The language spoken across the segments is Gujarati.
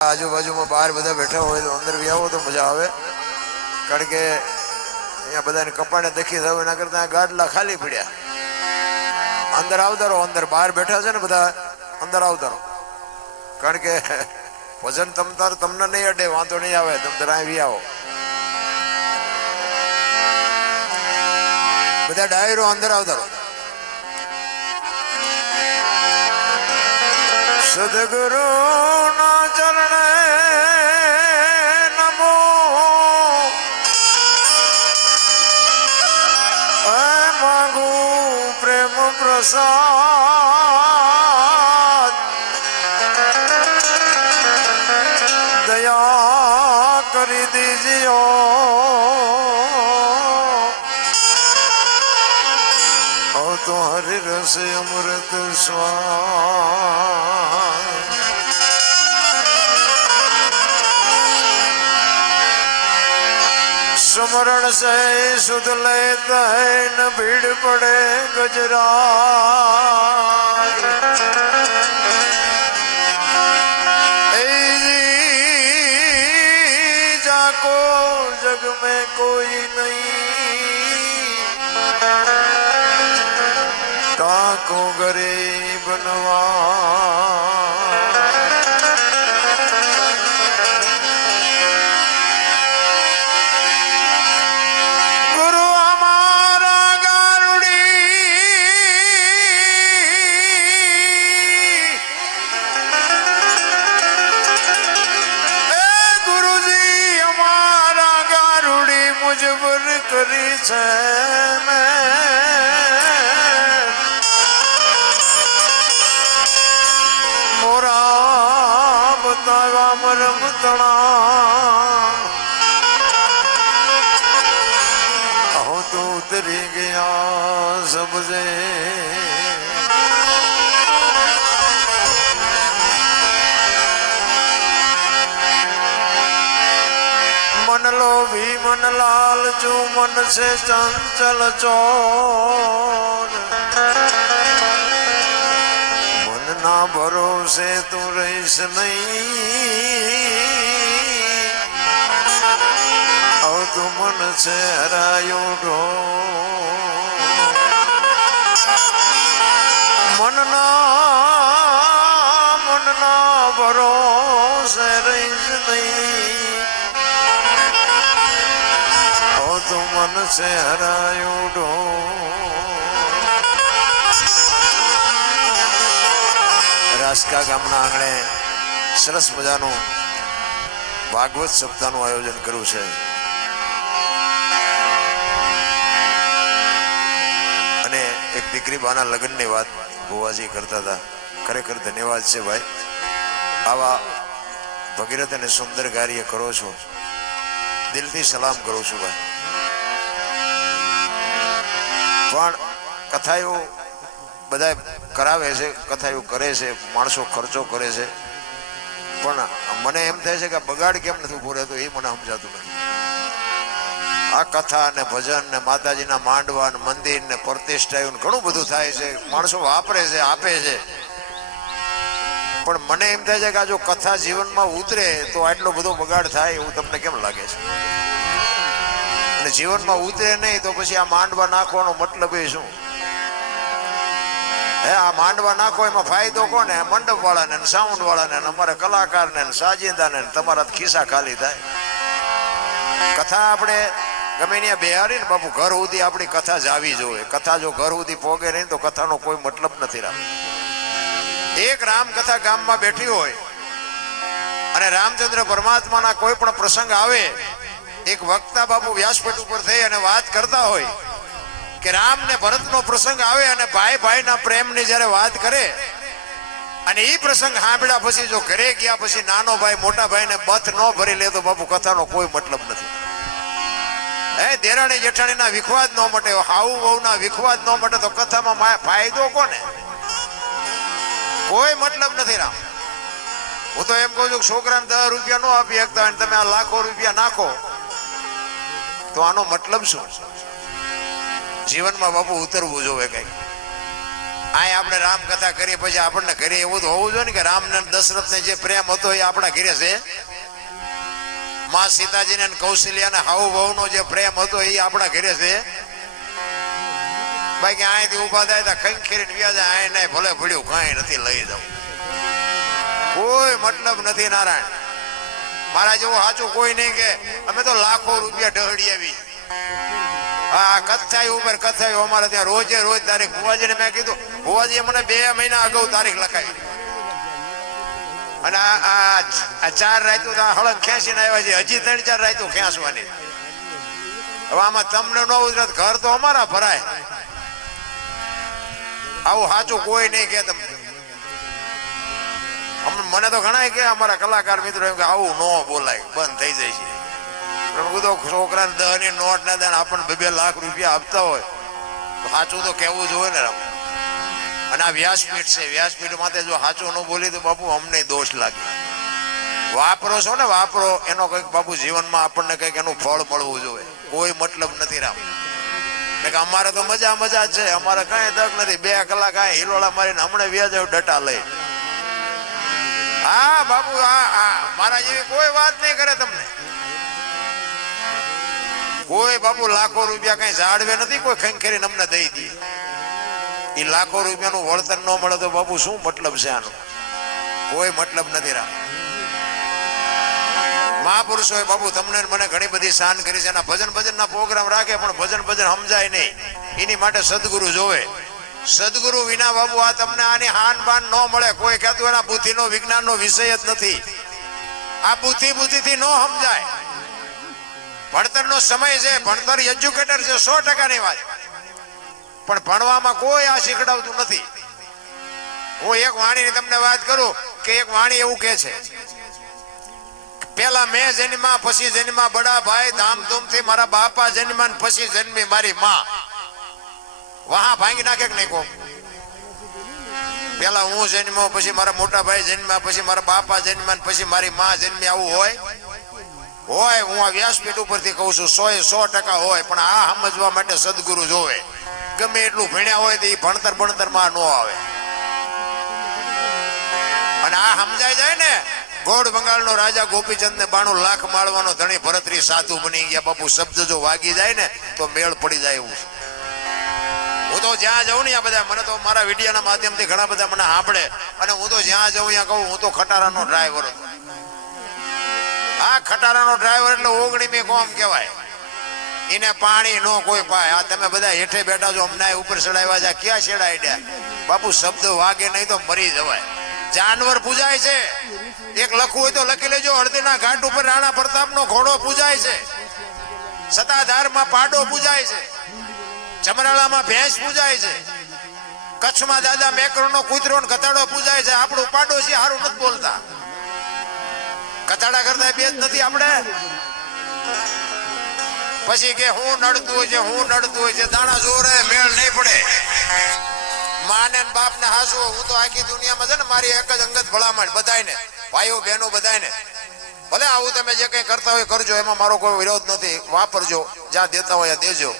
આજુબાજુમાં બહાર બધા બેઠા હોય તો અંદર બી આવો તો મજા આવે, કારણ કે અહીંયા બધાને કપાળે દખી થયું એના કરતા ગાડલા ખાલી પડ્યા. અંદર આવતારો, અંદર બહાર બેઠા છે ને બધા, અંદર આવતારો, કારણ કે ભજન તમતાર તમને નહીં અડે, વાંધો નહીં આવે, તમે તાર આવી આવો. બધા ડાયરો અંદર આવતારો. સદગુરુ ના ચરણે નમો, માંગુ પ્રેમ પ્રસાદ, દયા કરી દીजियो. તો હરિ રસ અમૃત સ્વાદ. સુમરણ સે સુધ લેતા હૈ ન ભીડ પડે ગજરાજ. जाको जग में कोई नहीं, ताको गरीब नवाज. गुरु हमारा गारुड़ी, गुरुजी हमारा गारुड़ी मुझबर करी छे. तो उतरी गया सबसे मन लो भी मन लाल जो मन से चंचल चोर. मन ना भरोसे तू रहीस नहीं, तू मन से हरायो ढो. मन ना भरोसे रहीस नहीं, तू मन से हरायो ढो. રાસકા ગામના આંગણે સરસ મજાનું ભાગવત સપ્તાહનું આયોજન કર્યું છે. અને એક દીકરી બાના લગ્નની વાત ભુવાજી કરતા હતા. ખરેખર ધન્યવાદ છે ભાઈ, આવા ભગીરથ અને સુંદર કાર્ય કરો છો, દિલથી સલામ કરું છું ભાઈ. પણ કથાઓ બધા કરાવે છે, કથાઓ કરે છે, માણસો ખર્ચો કરે છે, પણ મને એમ થાય છે કે બગાડ કેમ નથી ઉભો રહેતો એ મને સમજાતું નથી. આ કથા ને ભજન ને માતાજીના માંડવા ને મંદિર ને પ્રતિષ્ઠા ઘણું બધું થાય છે, માણસો વાપરે છે, આપે છે, પણ મને એમ થાય છે કે આ જો કથા જીવનમાં ઉતરે તો આટલો બધો બગાડ થાય એવું તમને કેમ લાગે છે? અને જીવનમાં ઉતરે નહીં તો પછી આ માંડવા નાખવાનો મતલબ એ શું? હે, આ માંડવા નાખો એમાં ફાયદો કોને? મંડપ વાળાને, સાઉન્ડ વાળાને, અમારા કલાકારને, સાજિંદાને, તમારા ખિસ્સા ખાલી થાય. કથા આપણે ગમે ત્યાં બેહારી ને બાપુ, ઘર સુધી આપણી કથા જ આવી જોઈએ. કથા જો ઘર સુધી પોગે નહીં તો કથાનો કોઈ મતલબ નથી રાખતો. એક રામકથા ગામમાં બેઠી હોય અને રામચંદ્ર પરમાત્માના કોઈ પણ પ્રસંગ આવે, એક વક્તા બાપુ વ્યાસપીઠ ઉપર થઈ અને વાત કરતા હોય કે રામ ને ભરત નો પ્રસંગ આવે અને ભાઈ ભાઈ ના પ્રેમ ની જયારે વાત કરે, અને એ પ્રસંગ સાંભળ્યા પછી જો ઘરે ગયા પછી નાનો ભાઈ મોટા ભાઈ ને બથ ન ભરી લે તો બાપુ કથાનો કોઈ મતલબ નથી. હે, દેરાણી જેઠાણી ના વિખવાદ ન મટે, હાઉ વહુ ના વિખવાદ ન મટે તો કથામાં ફાયદો કોને? કોઈ મતલબ નથી. રામ, હું તો એમ કહું છું છોકરાને 10 રૂપિયા નો આપી શકતા હોય તમે આ લાખો રૂપિયા નાખો તો આનો મતલબ શું? જીવનમાં બાપુ ઉતરવું જોવે કઈ. આ આપણે રામ કથા કરીએ પછી આપણને ઘરે એવું તો હોવું જોઈએ ને કે રામ ને દશરથ ને જે પ્રેમ હતો એ આપણા ઘરે છે. માં સીતાજીને કૌશલ્યા ને હાવ ભાવ નો જે પ્રેમ હતો એ આપણા ઘરે છે. બાકી અહીંથી ઉભા થાય તો ખંખેરીને વ્યાજ આય નહીં ભલે ભળ્યું કઈ નથી લઈ જાવ કોઈ મતલબ નથી. નારાયણ મારા જેવું સાચું કોઈ નહીં કે અમે તો લાખો રૂપિયા ઢહડી આવી. હા કથાઈ ઉપર કથાઈ અમારે ત્યાં રોજે રોજ તારીખ. ભુવાજીને મેં કીધું ભુવાજીએ મને 2 મહિના અગાઉ તારીખ લખાવી અને આ 4 રાતું હળંગ ખેંચીને આવ્યા છે. હજી 3-4 રાતું ખેંચવાની. હવે આમાં તમને ન ઉતરત ઘર તો અમારા ભરાય. આવું સાચું કોઈ નહીં કે તમને. મને તો ઘણા કે અમારા કલાકાર મિત્રો એમ કે આવું ન બોલાય બંધ થઈ જાય છે. છોકરાને 10 ની નોટ ના દેણ આપણને 2-2 લાખ રૂપિયા આપતા હોય તો સાચું તો કેવું જ હોય ને. અને આ વ્યાસપીઠ છે. વ્યાસપીઠ માટે જો સાચું ન બોલી તો બાપુ અમને દોષ લાગે. વાપરો છો ને વાપરો એનો કંઈક બાપુ જીવનમાં આપણને કંઈક એનું ફળ મળવું જોઈએ. કોઈ મતલબ નથી રામ. અમારે તો મજા મજા જ છે. અમારે કઈ દક નથી. 2 કલાક આ હિલોળા મારીને હમણાં વ્યાજ ડટા લઈ. હા બાપુ હા મારા જેવી કોઈ વાત નહીં કરે તમને. કોઈ બાપુ લાખો રૂપિયા કઈ જાળવે નથી. કોઈ ખંખેરીને અમને દઈ દે. એ લાખો રૂપિયાનું વળતર ન મળે તો બાપુ શું મતલબ છે આનો? કોઈ મતલબ નથી રામ. મહાપુરુષોએ બાપુ તમને મને ઘણી બધી શાન કરી છે. એના ભજન ના પ્રોગ્રામ રાખે પણ ભજન સમજાય નહીં. એની માટે સદગુરુ જોવે. સદગુરુ વિના બાબુ આ તમને આની હાન બાન ન મળે. કોઈ કહેતું એના બુદ્ધિનો વિજ્ઞાનનો વિષય જ નથી. આ બુદ્ધિથી ન સમજાય. ભણતરનો સમય છે. ભણતર એજ્યુકેટર છે 100%ની વાત. પણ ભણવામાં કોઈ આ શીખડાવતું નથી. હું એક વાણીની તમને વાત કરું કે એક વાણી એવું કે છે પેલા મેં જન્મા પછી જન્મા બડા ભાઈ ધામધૂમથી મારા બાપા જન્મા પછી જન્મી મારી માં. વહા ભાંગી નાખે કે નહીં કો? પેલા હું જન્મ્યો પછી મારા મોટા ભાઈ જન્મ્યા પછી મારા બાપા જન્મ્યા પછી મારી માં જન્મી. આવું હોય? હું આ વ્યાસપીઠ ઉપરથી કહું છું 100% હોય. પણ આ સમજવા માટે સદગુરુ જોવે. ગમે એટલું ભણ્યા હોય તો એ ભણતરમાં ન આવે. અને આ સમજાય જાય ને. ગોળ બંગાળનો રાજા ગોપીચંદ ને 92 લાખ માળવાનો ધણી ભરતરી સાધુ બની ગયા. બાપુ શબ્દ જો વાગી જાય ને તો મેળ પડી જાય એવું. હું તો જ્યાં જાઉં ને આ બધા મને તો મારા વિડીયોના માધ્યમથી ઘણા બધા મને સાંભળે. અને હું તો જ્યાં જાઉં ત્યાં કહું હું તો ખટારાનો ડ્રાઈવર હતો. આ ખટારાનો ડ્રાઈવર એટલે 19મી કોમ કહેવાય. એને પાણી નો કોઈ પાય. આ તમે બધા હેઠે બેઠા છો અમને ઉપર ચડાવ્યા છે. ક્યાં ચડાવ્યા બાપુ? શબ્દ વાગે નહીં તો મરી જવાય. જાનવર પૂજાય છે. એક લખવું હોય તો લખી લેજો. હળદીના ઘાટ ઉપર રાણા પ્રતાપનો ઘોડો પૂજાય છે. સતાધારમાં પાડો પૂજાય છે. ચમરાળામાં ભેંસ પૂજાય છે. કચ્છમાં દાદા મેકરનો કૂતરો ને કતાડો પૂજાય છે. આપણું પાડોશી હારું નથી બોલતા. કતાડા કરતા બે જ નથી આપણે. પછી કે હું નડતું હોય છે દાણા જોરે મેળ નહીં પડે. માને ને બાપ ને હાસુ. હું તો આખી દુનિયામાં છે ને મારી એક જ અંગત ભલામણ બધાયને, ભાઈઓ બહેનો બધાયને, ભલે આવું તમે જે કઈ કરતા હોય કરજો. એમાં મારો કોઈ વિરોધ નથી. વાપરજો. જ્યાં દેતા હોય દેજો.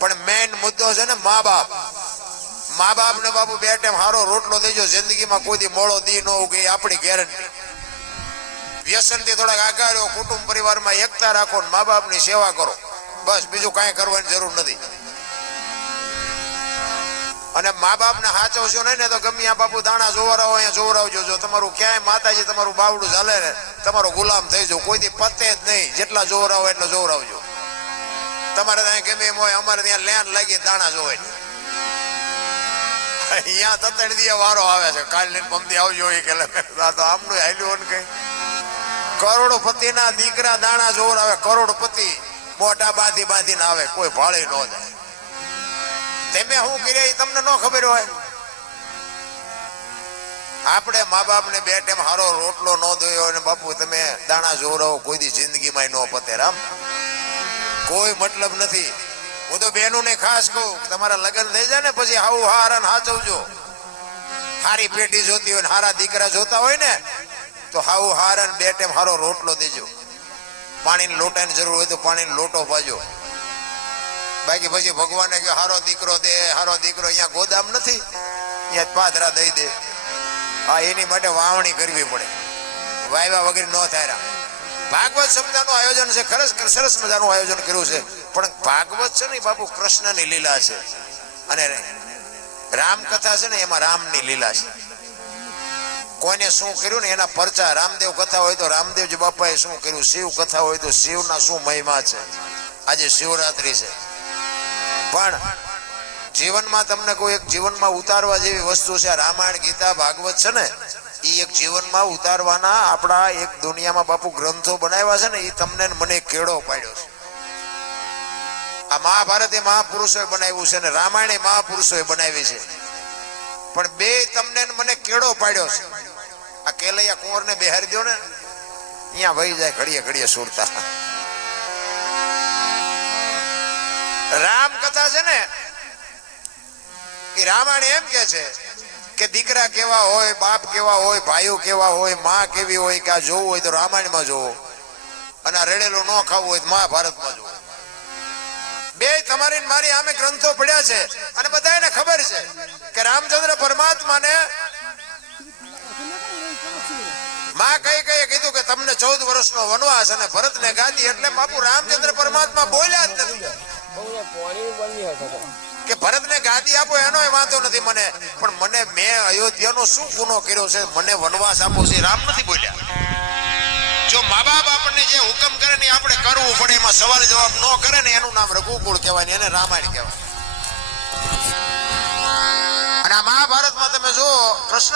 પણ મેઇન મુદ્દો છે ને મા બાપ ને બાપુ 2 ટાઈમ હારો રોટલો દેજો. જિંદગીમાં કોઈ દી મોળો દી ન ઉગે આપણી ગેરંટી. વ્યસન થી થોડાક આગળ રહો. કુટુંબ પરિવારમાં એકતા રાખો. મા બાપની સેવા કરો. બસ બીજું કાંઈ કરવાની જરૂર નથી. અને મા બાપ ને સાચવશો નહીં ને તો ગમે આ બાપુ દાણા જોવરાવો અહીંયા જોવરાવજો. જો તમારું ક્યાંય માતાજી તમારું બાવડું ચાલે ને તમારો ગુલામ થઈ જાવ. કોઈથી પતે જ નહીં. જેટલા જોવરાવો એટલા જોવરાવજો. તમારે ત્યાં ગમે એમ હોય. અમારે ત્યાં લેન લાગી દાણા જોવાય. અહીંયા તતણ દી વારો આવે છે. કાલ ને પમદી આવજો એ કે તો આમનું હાલ્યું ને કઈ. કરોડપતિના દીકરા દાણા જોર આવે. કરોડપતિ મોટા બાંધીને આવે. કોઈ ભાળી ન જાય. તમે શું કર્યા તમને ન ખબર હોય. આપણે મા બાપ ને 2 ટાઈમ હારો રોટલો ન દોયો અને બાપુ તમે દાણા જોરાવો કોઈ દી જિંદગીમાં ન પતે. રામ કોઈ મતલબ નથી. હું તો બહેનોને ખાસ કહું તમારા લગ્ન થઈ જાય ને પછી હાવ હારા હાચવજો. હારી પેટી જોતી હોય હારા દીકરા જોતા હોય ને તો હાવ હારા 2 ટાઈમ હારો રોટલો દેજો. પાણીની લોટાની જરૂર હોય તો પાણીનો લોટો પાજો. બાકી પછી ભગવાને કે હારો દીકરો દે હારો દીકરો. અહીંયા ગોદામ નથી. ત્યાં પાદરા દઈ દે. હા, એની માટે વાવણી કરવી પડે, વાયવા વગર ન થાય. ભાગવત સપ્તાહનું આયોજન છે, ખરેખર સરસ મજાનું આયોજન કર્યું છે. પણ ભાગવત છે ને બાપુ કૃષ્ણની લીલા છે, અને રામકથા છે ને એમાં રામની લીલા છે. કોઈને શું કર્યું ને એના પરચા. રામદેવ કથા હોય તો રામદેવજી બાપાએ શું કર્યું, શિવ કથા હોય તો શિવના શું મહિમા છે. આજે શિવરાત્રી છે, પણ જીવનમાં તમને કોઈ એક જીવનમાં ઉતારવા જેવી વસ્તુ છે. રામાયણ, ગીતા, ભાગવત છે ને એ એક જીવનમાં ઉતારવાના આપણા એક દુનિયામાં બાપુ ગ્રંથો બનાવ્યા છે ને, એ તમને મને કેળો પાડ્યો છે. આ મહાભારત એ મહાપુરુષોએ બનાવ્યું છે ને રામાયણ એ મહાપુરુષોએ બનાવી છે, પણ બે તમને મને કેળો પાડ્યો છે. આ કેલૈયા કુંવરને બેહારી દો ને, અહીંયા વહી જાય ઘડીએ ઘડીએ સુરતા. રામ કથા છે ને એ રામાયણ એમ કે છે કે દીકરા કેવા હોય, બાપ કેવા હોય, ભાઈઓ કેવા હોય, માં કેવી હોય, કે આ જોવું હોય તો રામાયણમાં જોવો, અને આ રેડેલું ન ખાવું હોય તો મહાભારતમાં જોવો. બે તમારી મારી આમે ગ્રંથો પડ્યા છે, અને બધાને ખબર છે કે રામચંદ્ર પરમાત્માને માં કઈ કીધું કે તમને 14 વર્ષનો વનવાસ અને ભરતને ગાદી. એટલે બાપુ રામચંદ્ર પરમાત્મા બોલ્યા જ નથી કે ભરતને ગાદી આપો, એનોય વાંધો નથી મને, પણ મને મેં અયોધ્યાનો શું ગુનો કર્યો છે, મને વનવાસ આપો છે, રામ નથી બોલ્યા. જો મા બાપ આપણને જે હુકમ કરે ને આપણે કરવું પડે, એમાં સવાલ જવાબ ન કરે ને એનું નામ રઘુકુળ કહેવાય, એને રામાયણ કહેવાય. અને આ મહાભારતમાં તમે જો કૃષ્ણ